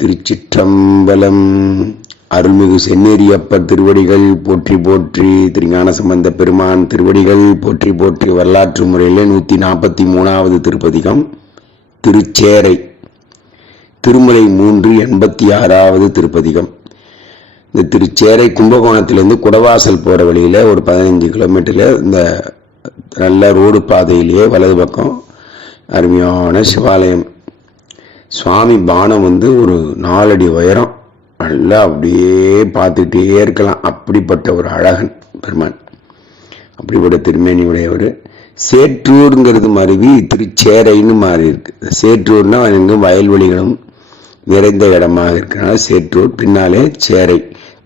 திருச்சிற்றம்பலம். அருள்மிகு சென்னேரியப்பர் திருவடிகள் போற்றி போற்றி திருஞான சம்பந்த பெருமான் திருவடிகள் போற்றி போற்றி வரலாற்று முறையில் நூற்றி நாற்பத்தி மூணாவது திருப்பதிகம் திருச்சேரை. திருமலை மூன்று எண்பத்தி ஆறாவது திருப்பதிகம். இந்த திருச்சேரை கும்பகோணத்திலேருந்து குடவாசல் போகிற வழியில் ஒரு பதினஞ்சு கிலோமீட்டரில் இந்த நல்ல ரோடு பாதையிலேயே வலது பக்கம் அருமையான சிவாலயம். சுவாமி பானம் வந்து ஒரு நாலடி உயரம். நல்லா அப்படியே பார்த்துட்டே இருக்கலாம். அப்படிப்பட்ட ஒரு அழகன் பெருமான். அப்படிப்பட்ட திருமேனி உடையவர் சேற்றூருங்கிறது மருவி திருச்சேரைன்னு மாறி இருக்கு. சேற்றூர்னா எங்கும் வயல்வெளிகளும் நிறைந்த இடமாக இருக்கிறனால சேற்றூர் பின்னாலே சேரை.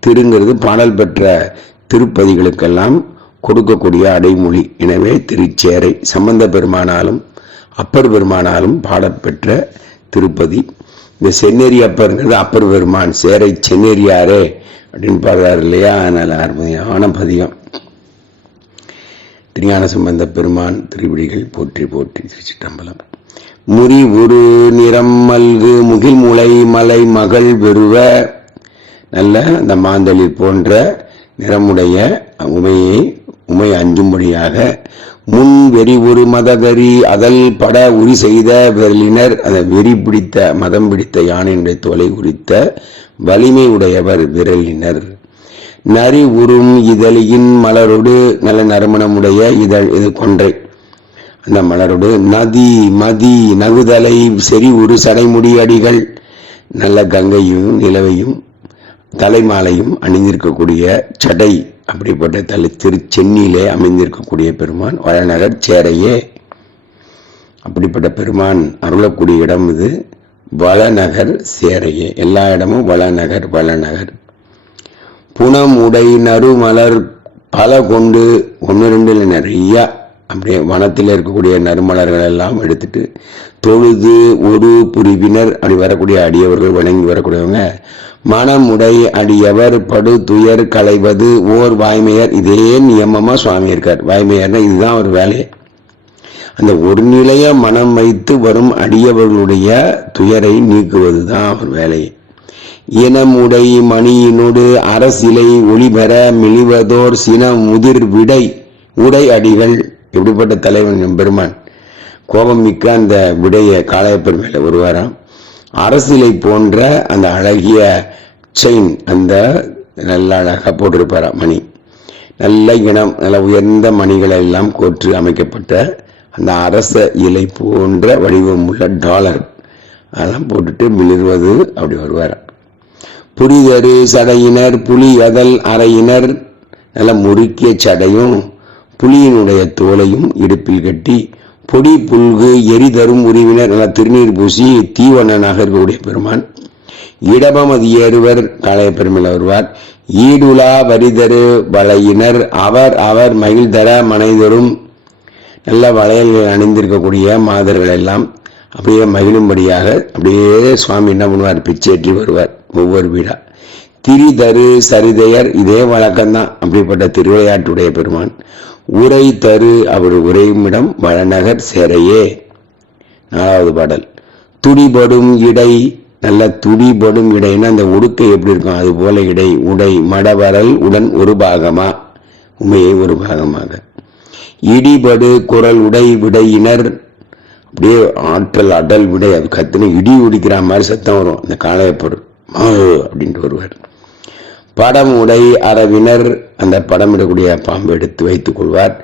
திருங்கிறது பாடல் பெற்ற திருப்பதிகளுக்கெல்லாம் கொடுக்கக்கூடிய அடைமொழி. எனவே திருச்சேரை சம்பந்த பெருமானாலும் அப்பர் பெருமானாலும் பாடப்பெற்ற திருப்பதி. இந்த சென்னேரி அப்பருங்கிறது அப்பர் பெருமான். சேரை சென்னேரியாரே அப்படின்னு பாடுறாரு இல்லையா? அதனால் அருமையான பதிகம். திருஞான சம்பந்த பெருமான் திருவிடிகள் போற்றி போற்றி திருச்சிட்டம்பலம் முறி ஒரு நிறம் மல்கு முகில் முளை மலை மகள் வெறுவ நல்ல அந்த மாந்தளிர் போன்ற நிறமுடைய உமையை உமை அஞ்சும்படியாக முன் வெறி ஒரு மதவெறி அதல் பட உரி செய்த விரலினர் அந்த வெறி பிடித்த மதம் பிடித்த யானையினுடைய தோலை உரித்த வலிமை உடையவர் விரலினர். நரி உறும் இதழியின் மலரோடு நல்ல நறுமணமுடைய இதழ் இது கொன்றை. அந்த மலரோடு நதி மதி நகுதலை செறி ஒரு சடைமுடி அடிகள் நல்ல கங்கையும் நிலவையும் தலைமாலையும் அணிந்திருக்கக்கூடிய சடை. அப்படிப்பட்ட தலை திருச்சென்னியிலே அமைந்திருக்கக்கூடிய பெருமான் வளநகர் சேரையே. அப்படிப்பட்ட பெருமான் அருளக்கூடிய இடம் இது வளநகர் சேரையே. எல்லா இடமும் வளநகர் வளநகர். புனமுடை உடை நறுமலர் பல கொண்டு ஒன்று ரெண்டில் நிறையா அப்படியே வனத்தில் இருக்கக்கூடிய நறுமலர்கள் எல்லாம் எடுத்துட்டு தொழுது ஒரு புரிவினர் அப்படி வரக்கூடிய அடியவர்கள் வணங்கி வரக்கூடியவங்க மனமுடை அடியவர் படு துயர் களைவது ஓர் வாய்மையர் இதே நியமமாக சுவாமி இருக்கார். வாய்மையர்னா இதுதான் ஒரு வேலையை அந்த ஒரு நிலைய மனம் வைத்து வரும் அடியவர்களுடைய துயரை நீக்குவது தான் அவர் வேலையை இனமுடை மணியினோடு அரசிலை ஒளிபெற மெலிவதோர் சின முதிர் விடை உடை அடிகள். எப்படிப்பட்ட தலைவன் பெருமான்? கோபம் மிக்க அந்த விடைய காளையப்பர் மேல வருவாராம். அரசிலை போன்ற அந்த அழகிய செயின் அந்த நல்ல அழகா போட்டிருப்பாரா மணி. நல்ல இனம் நல்ல உயர்ந்த மணிகள் எல்லாம் கோற்று அமைக்கப்பட்ட அந்த அரச இலை போன்ற வடிவம் உள்ள டாலர் அதெல்லாம் போட்டுட்டு மிளிர்வது அப்படி வருவாராம். புரிதரு சடையினர் புலி அதல் அறையினர் நல்ல முறுக்கிய சடையும் புலியினுடைய தோலையும் இடுப்பில் கட்டி பொடி புல்கு எரிதரும் உரிவினர் நல்ல திருநீர் பூசி தீவன நகர்களுடைய பெருமான் இடபமதி ஏறுவர் காளைய பெருமையில் வருவார். ஈடுலா வரிதரு வளையினர் அவர் அவர் மகிழ்தர மனைதரும் நல்ல வளையல்கள் அணிந்திருக்கக்கூடிய மாதர்கள் எல்லாம் அப்படியே மகிழும்படியாக அப்படியே சுவாமி என்ன பண்ணுவார்? பிச்சேற்றி வருவார் ஒவ்வொரு வீடா. திரிதரு சரிதையர் இதே வழக்கம்தான். அப்படிப்பட்ட திருவிளையாட்டுடைய பெருமான் உரை தரு அவர் உரையுமிடம் வளநகர் சேரையே. நாலாவது பாடல். துடிபடும் இடை நல்ல துடிபடும் இடைன்னா அந்த உடுக்கை எப்படி இருக்கும்? அது போல இடை உடை மடவரல் உடன் ஒரு பாகமா? உண்மையை ஒரு பாகமாக. இடிபடு குரல் உடை விடையினர். அப்படியே ஆற்றல் அடல் விடை அது கத்துன இடி உடிக்கிற மாதிரி சத்தம் வரும். அந்த காளையப்பொருள் அப்படின்ட்டு வருவார். படம் உடை அறவினர் அந்த படமிடக்கூடிய பாம்பு எடுத்து வைத்துக் கொள்வார்.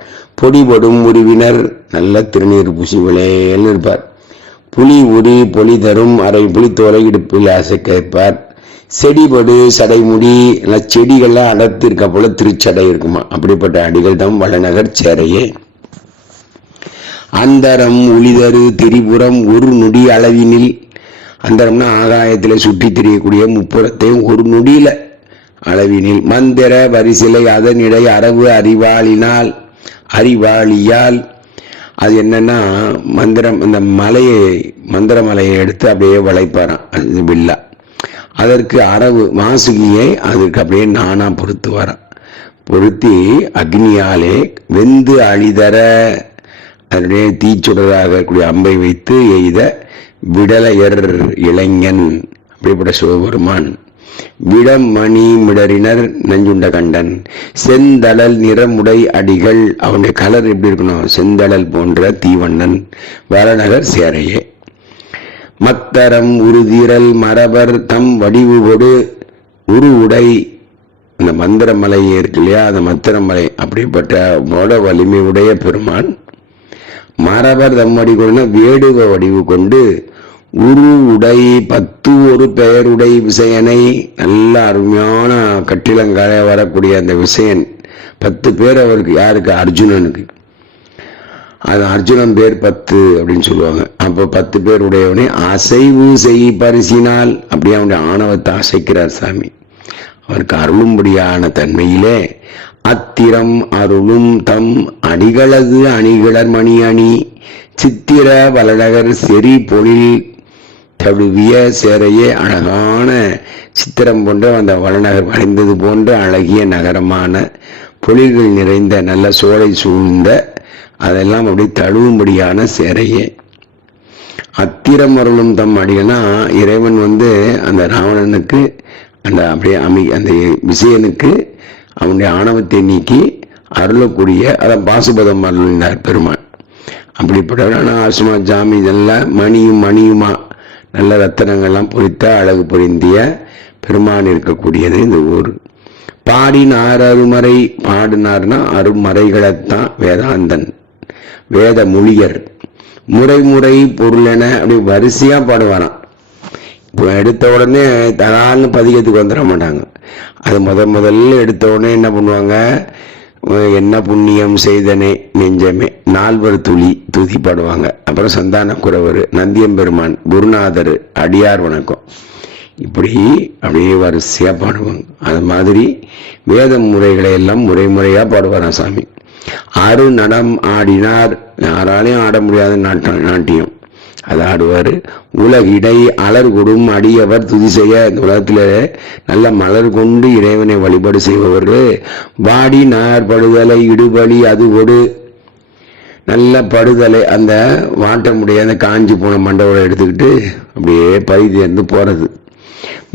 பொடிபடும் உருவினர் நல்ல திருநீர் பூசி விளையல் இருப்பார் புலி உரி பொலி தரும் அரை புலித்தோலை இடுப்பில் அசைக்க வைப்பார் செடிபடு சடைமுடி எல்லாம் செடிகள்லாம் அடர்த்தி இருக்க போல திருச்சடை இருக்குமா? அப்படிப்பட்ட அடிகள் தான் வளநகர் சேரையே. அந்தரம் உளிதரு திரிபுரம் ஒரு நொடி அளவினில். அந்தரம்னா ஆகாயத்தில் சுற்றி திரியக்கூடிய முப்புறத்தையும் ஒரு நொடியில அளவினில் மந்திர வரிசிலை அதனிடை அரவு அறிவாளினால் அறிவாளியால். அது என்னன்னா மந்திரம் அந்த மலையை மந்திர மலையை எடுத்து அப்படியே வளைப்பாராம். அது வில்லா. அதற்கு அரவு மாசுகியை அதற்கு அப்படியே நானா வரான் பொருத்தி அக்னியாலே வெந்து அழிதர அதனுடைய தீச்சுடராக இருக்கக்கூடிய அம்பை வைத்து எய்த விடலையர் இளைஞன். அப்படிப்பட்ட சிவபெருமான். விடமணி மிடறினர் நஞ்சுண்ட கண்டன் செந்தளல் நிறமுடை அடிகள் அவனுடைய கலர் எப்படி இருக்கணும் செந்தளல் போன்ற தீவண்ணன். வரநகர் சேரையே. மத்தரம் உருதிரல் மரபர் தம் வடிவு கொடு உரு உடை அந்த மந்திரமலை இருக்கு இல்லையா அந்த மந்திரமலை அப்படிப்பட்ட மோட வலிமை உடைய பெருமான். மரபர் தம் வடிவு வேடுவ வடிவு கொண்டு உரு உடை பத்து ஒரு பெயருடை விசயனை நல்ல அருமையான கட்டிலங்கால வரக்கூடிய அந்த விசயன். பத்து பேர் அவருக்கு யாருக்கு? அர்ஜுனனுக்கு. அது அர்ஜுனன் பேர் பத்து அப்படின்னு சொல்லுவாங்க. அப்போ பத்து பேர் உடையவனே அசைவு செய் பரிசினால். அப்படியே அவனுடைய ஆணவத்தை அசைக்கிறார் சாமி. அவருக்கு அருளும்படியான தன்மையிலே அத்திரம் அருளும் தம் அணிகளது அணிகளர் மணி அணி சித்திர வலடகர் செறி பொழில் தழுவிய சேரையே அழகான சித்திரம் போன்ற அந்த வளநகர் வளைந்தது போன்ற அழகிய நகரமான பொழில்கள் நிறைந்த நல்ல சோலை சூழ்ந்த அதெல்லாம் அப்படி தழுவும்படியான சேரையே. அத்திரம் அருளும் தம் அடிகனா இறைவன் வந்து அந்த ராவணனுக்கு அந்த அப்படியே அமி அந்த விசயனுக்கு அவனுடைய ஆணவத்தை நீக்கி அருளக்கூடிய அதான் பாசுபதம் அருளினார் பெருமான் அப்படிப்பட்ட ஆசுமா ஜாமி இதெல்லாம் மணியும் மணியுமா நல்ல ரத்தனங்கள்லாம் பொறித்த அழகு பொருந்திய பெருமான் இருக்கக்கூடியது இந்த ஊர். பாடினார் அருமறை பாடினார்னா அருமறைகளைத்தான் வேதாந்தன் வேத மொழியர். முறை முறை பொருள் என அப்படி வரிசையா பாடுவாராம். இப்போ எடுத்த உடனே தரான்னு பதிகத்துக்கு வந்துட மாட்டாங்க. அது முத முதல்ல எடுத்த உடனே என்ன பண்ணுவாங்க? என்ன புண்ணியம் செய்தனே நெஞ்சமே. நால்வர் துளி துதி பாடுவாங்க அப்புறம் சந்தான குறவர் நந்தியம்பெருமான் குருநாதர் அடியார் வணக்கம். இப்படி அப்படியே வரிசையாக பாடுவாங்க. அது மாதிரி வேத முறைகளை எல்லாம் முறை முறையாக பாடுவாராம் சாமி. அரு நடம் ஆடினார். யாராலையும் ஆட முடியாத நாட்டம் நாட்டியம். அதை ஆடுவார் உலகிடை அலர் கொடும் அடியவர் துதி செய்ய இந்த உலகத்தில் நல்ல மலர் கொண்டு இறைவனை வழிபாடு செய்பவர் வாடி நார் படுதலை இடுபலி அது கொடு நல்ல படுதலை. அந்த வாட்ட முடியாத காஞ்சி போன மண்டபம் எடுத்துக்கிட்டு அப்படியே பை தேர்ந்து போறது.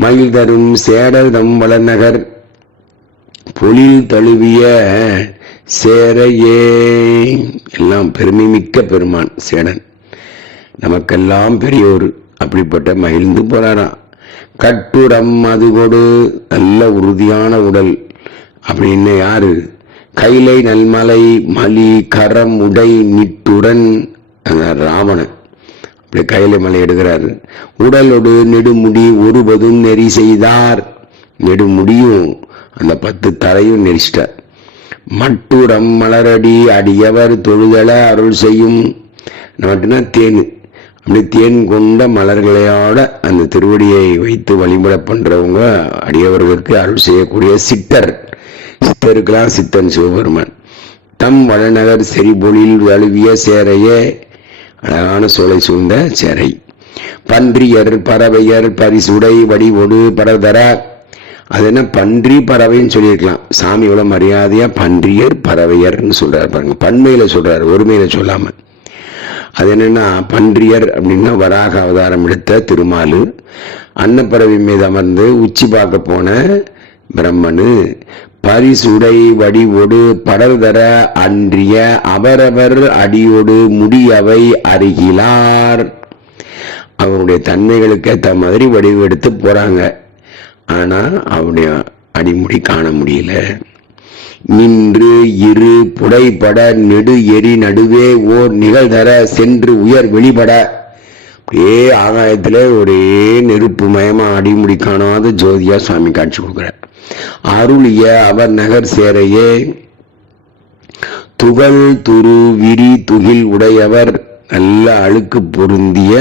மயில் தரும் சேடல் தம் வளநகர் பொழில் தழுவிய சேரையே. எல்லாம் பெருமை மிக்க பெருமான் சேடன். நமக்கெல்லாம் பெரியோர் அப்படிப்பட்ட மகிழ்ந்து போறாராம். கட்டுரம் அது கொடு நல்ல உறுதியான உடல். அப்படின்னு யாரு? கைலை நல்மலை மலி கரம் உடை நிட்டுடன் அந்த ராவணன். அப்படி கைலை மலை எடுக்கிறாரு. உடலோடு நெடுமுடி ஒருபதும் நெறி செய்தார். நெடுமுடியும் அந்த பத்து தலையும் நெரிச்சிட்டார் மட்டுரம் மலரடி அடியவர் தொழுதல அருள் செய்யும். மட்டும்னா தேன். அப்படி தேன் கொண்ட மலர்களையோட அந்த திருவடியை வைத்து வழிபட பண்றவங்க அடியவர்களுக்கு அருள் செய்யக்கூடிய சித்தர். சித்தருக்கெல்லாம் சித்தன் சிவபெருமான். தம் வளநகர் செறிபொழில் வலுவிய சேரையே அழகான சோலை சூழ்ந்த சேரை. பன்றியர் பறவையர் பரிசுடை வடிவொடு பரதர. அது என்ன பன்றி பறவைன்னு சொல்லியிருக்கலாம். சாமி இவ்வளவு மரியாதையா பன்றியர் பறவையர்னு சொல்றாரு பாருங்க. பன்மையில சொல்றாரு ஒருமையில சொல்லாம. அது என்னன்னா பன்றியர் அப்படின்னா வராக அவதாரம் எடுத்த திருமாலு அன்னப்பறவை மீது அமர்ந்து உச்சி பார்க்க போன பிரம்மனு. பரிசுடை வடிவோடு படர்தர அன்றிய அவரவர் அடியோடு முடியவை அருகிலார் அவருடைய தன்மைகளுக்கு ஏற்ற மாதிரி வடிவெடுத்து போறாங்க. ஆனா அவருடைய அடிமுடி காண முடியல. நின்று இரு புடைபட நெடு எரி நடுவே ஓர் நிகழ்தர சென்று உயர் வெளிப்பட அப்படியே ஆகாயத்தில் ஒரே நெருப்பு மயமா அடிமுடி காணாத ஜோதியா சுவாமி காட்சி கொடுக்கிறார். அருளிய அவர் நகர் சேரையே துகள் துரு விரி துகில் உடையவர் நல்ல அழுக்கு பொருந்திய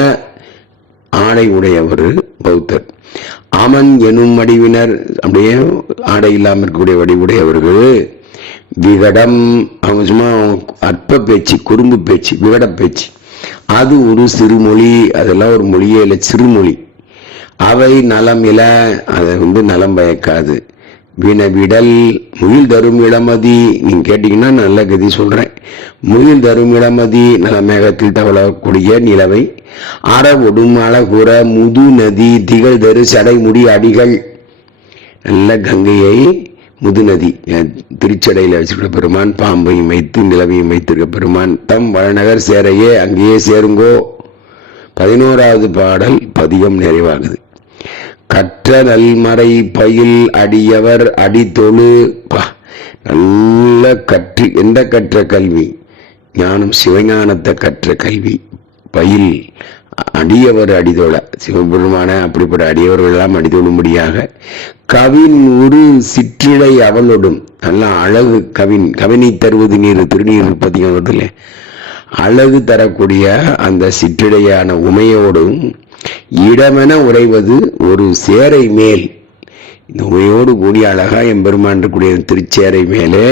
ஆடை உடையவர் பௌத்தர். அமன் எனும் வடிவினர் அப்படியே ஆடை இல்லாமல் இருக்கக்கூடிய வடிவுடையவர்கள். விகடம் அவங்க சும்மா அற்ப பேச்சு குறும்பு பேச்சு விகட பேச்சு. அது ஒரு சிறுமொழி அதெல்லாம் ஒரு மொழியே இல்லை சிறுமொழி. அவை நலம் இல அதை வந்து நலம் பயக்காது. வினவிடல் முயில் தரும் இளமதி. நீங்க கேட்டீங்கன்னா நல்ல கதி சொல்றேன். முயில் தரும் இளமதி நல்ல மேகத்தில் தவழக்கூடிய நிலவை. அறவொடும் அழகுற முது நதி திகழ் தரு சடைமுடி அடிகள். நல்ல கங்கையை முதுநதி திருச்சடையில் வச்சுருக்க வச்சிருக்க பெருமான் பாம்பையும் வைத்து நிலவையும் வைத்திருக்க பெருமான். தம் வளநகர் சேரையே அங்கேயே சேருங்கோ. பதினோராவது பாடல் பதிகம் நிறைவாகுது. கற்ற நல்மறை பயில் அடியவர் அடித்தொழு நல்ல கற்று எந்த கற்ற கல்வி? ஞானம் சிவஞானத்தை கற்ற கல்வி. பயில் அடியவர் அடிதோழ. சிவபெருமான அப்படிப்பட்ட அடியவர்களெல்லாம் அடிதோடும்படியாக கவின் ஒரு சிற்றிழை அவளொடும். நல்ல அழகு கவின் கவினை தருவது நீர் திருநீர் பதிகம் அழகு தரக்கூடிய அந்த சிற்றிடையான உமையோடும் இடமென உறைவது ஒரு சேரை மேல். இந்த உமையோடு கூடிய அழகா எம்பெருமான் கூடிய திருச்சேரை மேலே.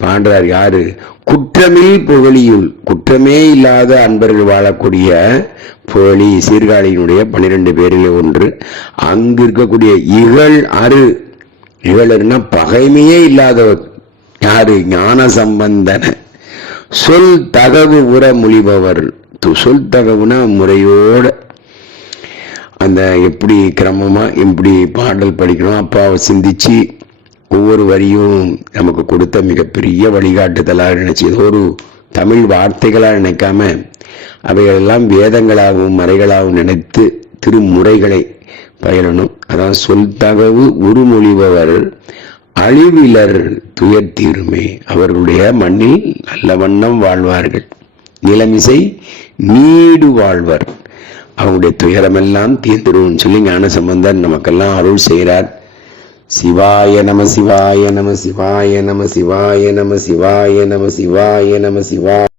பாண்டார் யாரு? குற்றமில் புகழியுள் குற்றமே இல்லாத அன்பர்கள் வாழக்கூடிய புகழி சீர்காழியினுடைய பன்னிரண்டு பேரில் ஒன்று. அங்கு இருக்கக்கூடிய இகழ் அரு இகழர்னா பகைமையே இல்லாதவர். யாரு? ஞான சம்பந்தன சொல் தகவு உற மொழிபவர். சொல் தகவுனா முறையோட. அந்த எப்படி கிரமமா எப்படி பாடல் படிக்கணும் அப்போ அவ சிந்திச்சு ஒவ்வொரு வரியும் நமக்கு கொடுத்த மிகப்பெரிய வழிகாட்டுதலாக நினைச்சு ஒரு தமிழ் வார்த்தைகளாக நினைக்காம அவைகளெல்லாம் வேதங்களாகவும் மறைகளாகவும் நினைத்து திருமுறைகளை பயிலணும். அதான் சொல் தகவு உருமொழிபவர் அழிவிலர் துயர் தீருமே. அவர்களுடைய மண்ணில் நல்ல வண்ணம் வாழ்வார்கள். நிலமிசை நீடு வாழ்வர். அவங்களுடைய துயரமெல்லாம் தீர்ந்துடும் சொல்லி ஞான சம்பந்தன் நமக்கெல்லாம் அருள் செய்கிறார். சிவாய நம சிவாய நம சிவாய நம சிவாய நம சிவாய நம சிவாய நம சிவாய